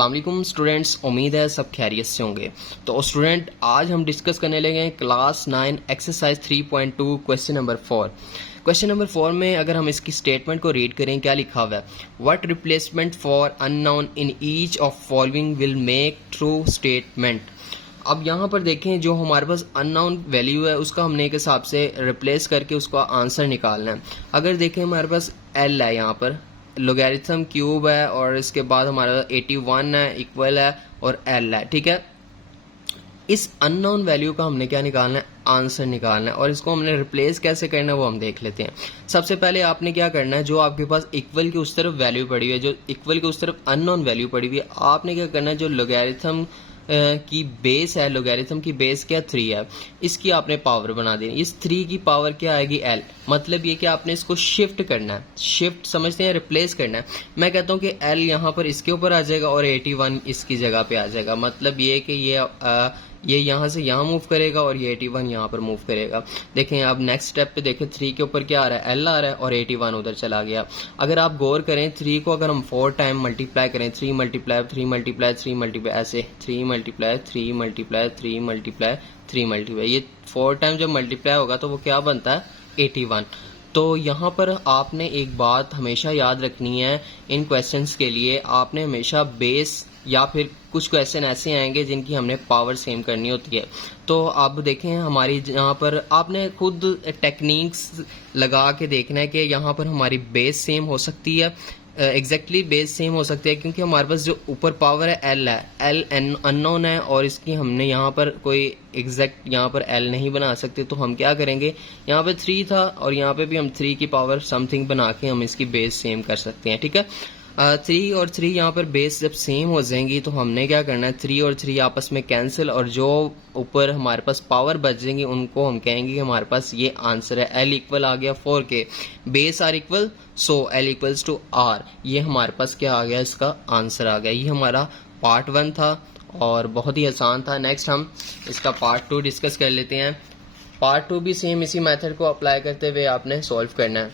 अस्सलाम वालेकुम स्टूडेंट्स, उम्मीद है सब खैरियत से होंगे। तो स्टूडेंट, आज हम डिस्कस करने लगे हैं class 9 exercise 3.2 question number 4। Question number 4 में अगर हम इसकी स्टेटमेंट को रीड करें, क्या लिखा हुआ है? What replacement for unknown in each of following will make true statement. अब यहाँ पर देखें, जो हमारे पास अननोन वैल्यू है उसका हमने एक हिसाब से रिप्लेस करके उसका आंसर निकालना है। अगर देखें हमारे पास एल है, यहाँ पर लोगैरिथम क्यूब है और इसके बाद हमारा 81 है, इक्वल है और एल है। ठीक है, इस अननोन वैल्यू का हमने क्या निकालना है? आंसर निकालना है। और इसको हमने रिप्लेस कैसे करना है वो हम देख लेते हैं। सबसे पहले आपने क्या करना है, जो आपके पास इक्वल की उस तरफ वैल्यू पड़ी हुई है, जो इक्वल की उस तरफ अननोन वैल्यू पड़ी हुई है, आपने क्या करना है, जो लोगैरिथम की बेस है, लोगैरिथम की बेस क्या 3 है, इसकी आपने पावर बना देनी। इस 3 की पावर क्या आएगी? एल। मतलब ये कि आपने इसको शिफ्ट करना है। शिफ्ट समझते हैं, रिप्लेस करना है। मैं कहता हूँ कि एल यहाँ पर इसके ऊपर आ जाएगा और 81 इसकी जगह पे आ जाएगा। मतलब ये कि ये यहाँ से यहाँ मूव करेगा और ये 81 यहाँ पर मूव करेगा। देखें अब नेक्स्ट स्टेप पे देखें, 3 के ऊपर क्या आ रहा है? एल आ रहा है और 81 उधर चला गया। अगर आप गौर करें, 3 को अगर हम 4 टाइम मल्टीप्लाई करें, 3 मल्टीप्लाई 3 मल्टीप्लाई 3 मल्टीप्लाई, ऐसे 3 मल्टीप्लाई 3 मल्टीप्लाई 3 मल्टीप्लाई 3 मल्टीप्लाई, ये 4 टाइम जब मल्टीप्लाई होगा तो वो क्या बनता है? 81। तो यहाँ पर आपने एक बात हमेशा याद रखनी है, इन क्वेश्चंस के लिए आपने हमेशा बेस या फिर कुछ क्वेश्चन ऐसे आएंगे जिनकी हमने पावर सेम करनी होती है। तो अब देखें, हमारी यहाँ पर आपने खुद टेक्निक्स लगा के देखना है कि यहाँ पर हमारी बेस सेम हो सकती है, एग्जैक्टली बेस सेम हो सकती है, क्योंकि हमारे पास जो ऊपर पावर है एल है, एल अननोन है और इसकी हमने यहाँ पर कोई एग्जैक्ट यहाँ पर एल नहीं बना सकते। तो हम क्या करेंगे, यहाँ पे 3 था और यहाँ पे भी हम 3 की पावर समथिंग बना के हम इसकी बेस सेम कर सकते हैं। ठीक है, 3 और 3 यहाँ पर बेस जब सेम हो जाएंगी तो हमने क्या करना है, 3 और 3 आपस में कैंसिल, और जो ऊपर हमारे पास पावर बच जाएंगी उनको हम कहेंगे कि हमारे पास ये आंसर है। एल इक्वल आ गया 4 के, base are equal, so L equals to R. ये हमारे पास क्या आ गया? इसका आंसर आ गया। ये हमारा पार्ट 1 था और बहुत ही आसान था। नेक्स्ट हम इसका पार्ट 2 डिस्कस कर लेते हैं। पार्ट 2 भी सेम इसी मेथड को अप्लाई करते हुए आपने सॉल्व करना है।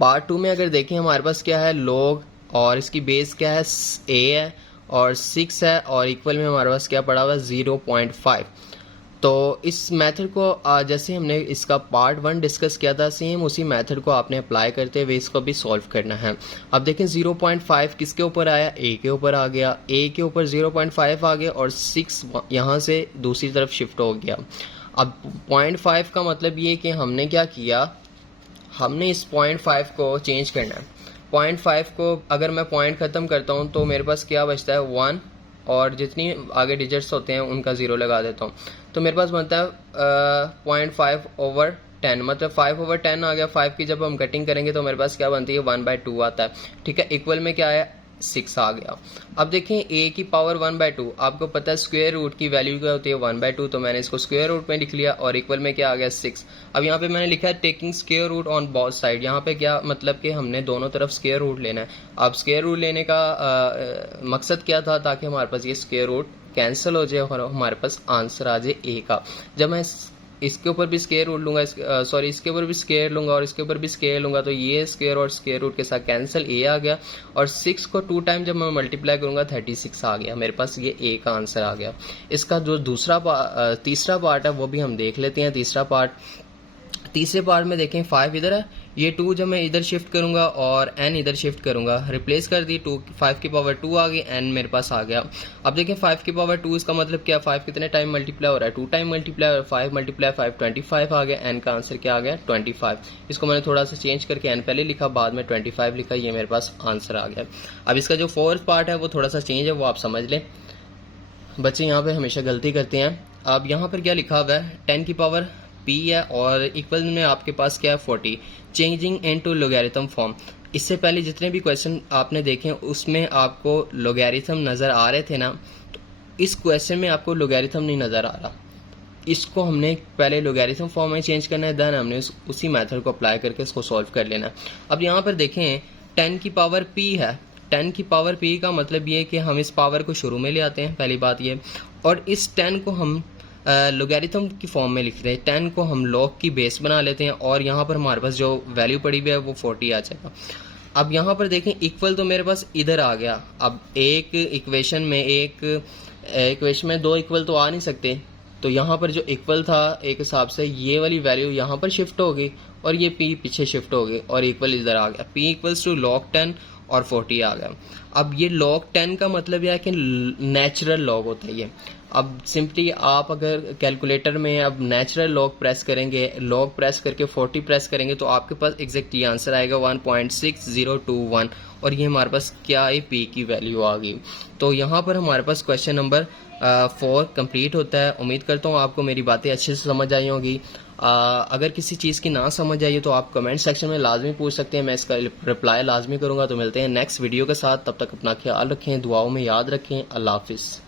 पार्ट 2 में अगर देखें, हमारे पास क्या है? लॉग, और इसकी बेस क्या है? ए है और 6 है, और इक्वल में हमारे पास क्या पड़ा हुआ है? 0.5। तो इस मेथड को जैसे हमने इसका पार्ट 1 डिस्कस किया था, सेम उसी मेथड को आपने अप्लाई करते हुए इसको भी सॉल्व करना है। अब देखें, 0.5 किसके ऊपर आया? ए के ऊपर आ गया। ए के ऊपर 0.5 आ गया और 6 यहाँ से दूसरी तरफ शिफ्ट हो गया। अब 0.5 का मतलब ये कि हमने क्या किया, हमने इस 0.5 को चेंज करना है। 0.5 को अगर मैं पॉइंट ख़त्म करता हूँ तो मेरे पास क्या बचता है? 1, और जितनी आगे डिजिट्स होते हैं उनका 0 लगा देता हूँ, तो मेरे पास बनता है 0.5/10, मतलब 5/10 आ गया। 5 की जब हम कटिंग करेंगे तो मेरे पास क्या बनती है? 1/2 आता है। ठीक है, इक्वल में क्या है? 6 आ गया। अब देखें, a की पावर 1/2, आपको पता है स्क्वायर रूट की वैल्यू क्या होती है? 1/2। तो मैंने इसको स्क्वायर रूट में लिख लिया और इक्वल में क्या आ गया? 6। अब यहाँ पे मैंने लिखा है taking square root on both side. यहाँ पे क्या मतलब कि हमने दोनों तरफ स्क्वायर रूट लेना है। अब स्क्वायर रूट लेने का मकसद क्या था? ताकि हमारे पास ये स्क्वायर रूट कैंसिल हो जाए और हमारे पास आंसर आ जाए a का। जब मैं इसके ऊपर भी स्क्वायर रूट लूंगा, सॉरी इसके ऊपर भी स्क्वायर लूंगा और इसके ऊपर भी स्क्वायर लूंगा, तो ये स्क्वायर और स्क्वायर रूट के साथ कैंसिल, ए आ गया। और 6 को 2 टाइम जब मैं मल्टीप्लाई करूंगा 36 आ गया। मेरे पास ये ए का आंसर आ गया। इसका जो तीसरा पार्ट है वो भी हम देख लेते हैं। तीसरे पार्ट में देखें, 5 इधर है, ये 2 जब मैं इधर शिफ्ट करूंगा और n इधर शिफ्ट करूंगा, रिप्लेस कर दी, 5 की पावर 2 आ गई, n मेरे पास आ गया। अब देखें 5 की पावर 2, इसका मतलब क्या? 5 कितने टाइम मल्टीप्लाई हो रहा है? 2 टाइम मल्टीप्लाई, और 5 मल्टीप्लाई 5 25 आ गया। n का आंसर क्या आ गया? 25। इसको मैंने थोड़ा सा चेंज करके n पहले लिखा, बाद में 25 लिखा, ये मेरे पास आंसर आ गया। अब इसका जो फोर्थ पार्ट है वो थोड़ा सा चेंज है, वो आप समझ लें। बच्चे यहाँ पे हमेशा गलती करते हैं। अब यहाँ पर क्या लिखा हुआ है? 10 की पावर p है और इक्वल में आपके पास क्या है? 40। Changing into logarithm form. इससे पहले जितने भी क्वेश्चन आपने देखे उसमें आपको लोगैरिथम नज़र आ रहे थे ना, तो इस क्वेश्चन में आपको लोगैरिथम नहीं नज़र आ रहा। इसको हमने पहले लोगैरिथम फॉर्म में चेंज करना है, देन हमने उसी मेथड को अप्लाई करके इसको सॉल्व कर लेना है। अब यहाँ पर देखें, 10 की पावर p है। 10 की पावर p का मतलब ये कि हम इस पावर को शुरू में ले आते हैं, पहली बात ये, और इस 10 को हम लोगैरिथम की फॉर्म में लिख रहे हैं। 10 को हम लॉग की बेस बना लेते हैं और यहाँ पर हमारे पास जो वैल्यू पड़ी हुई है वो 40 आ जाएगा। अब यहाँ पर देखें इक्वल तो मेरे पास इधर आ गया। अब एक इक्वेशन में दो इक्वल तो आ नहीं सकते, तो यहाँ पर जो इक्वल था एक हिसाब से ये वाली वैल्यू यहाँ पर शिफ्ट हो गई और ये p पीछे शिफ्ट हो गई और इक्वल इधर आ गया। p इक्वल्स टू log 10 और 40 आ गया। अब ये log 10 का मतलब यह है कि नेचुरल लॉग होता है ये। अब सिंपली आप अगर कैलकुलेटर में अब नेचुरल लॉग प्रेस करेंगे, लॉग प्रेस करके 40 प्रेस करेंगे तो आपके पास एग्जैक्टली आंसर आएगा 1.6021 और ये हमारे पास क्या है, p की वैल्यू आ गई। तो यहाँ पर हमारे पास क्वेश्चन नंबर 4 कंप्लीट होता है। उम्मीद करता हूँ आपको मेरी बातें अच्छे से समझ आई होंगी। अगर किसी चीज़ की ना समझ आई तो आप कमेंट सेक्शन में लाजमी पूछ सकते हैं, मैं इसका रिप्लाई लाजमी करूँगा। तो मिलते हैं नेक्स्ट वीडियो के साथ, तब तक अपना ख्याल रखें, दुआओं में याद रखें। अल्लाह हाफिज़।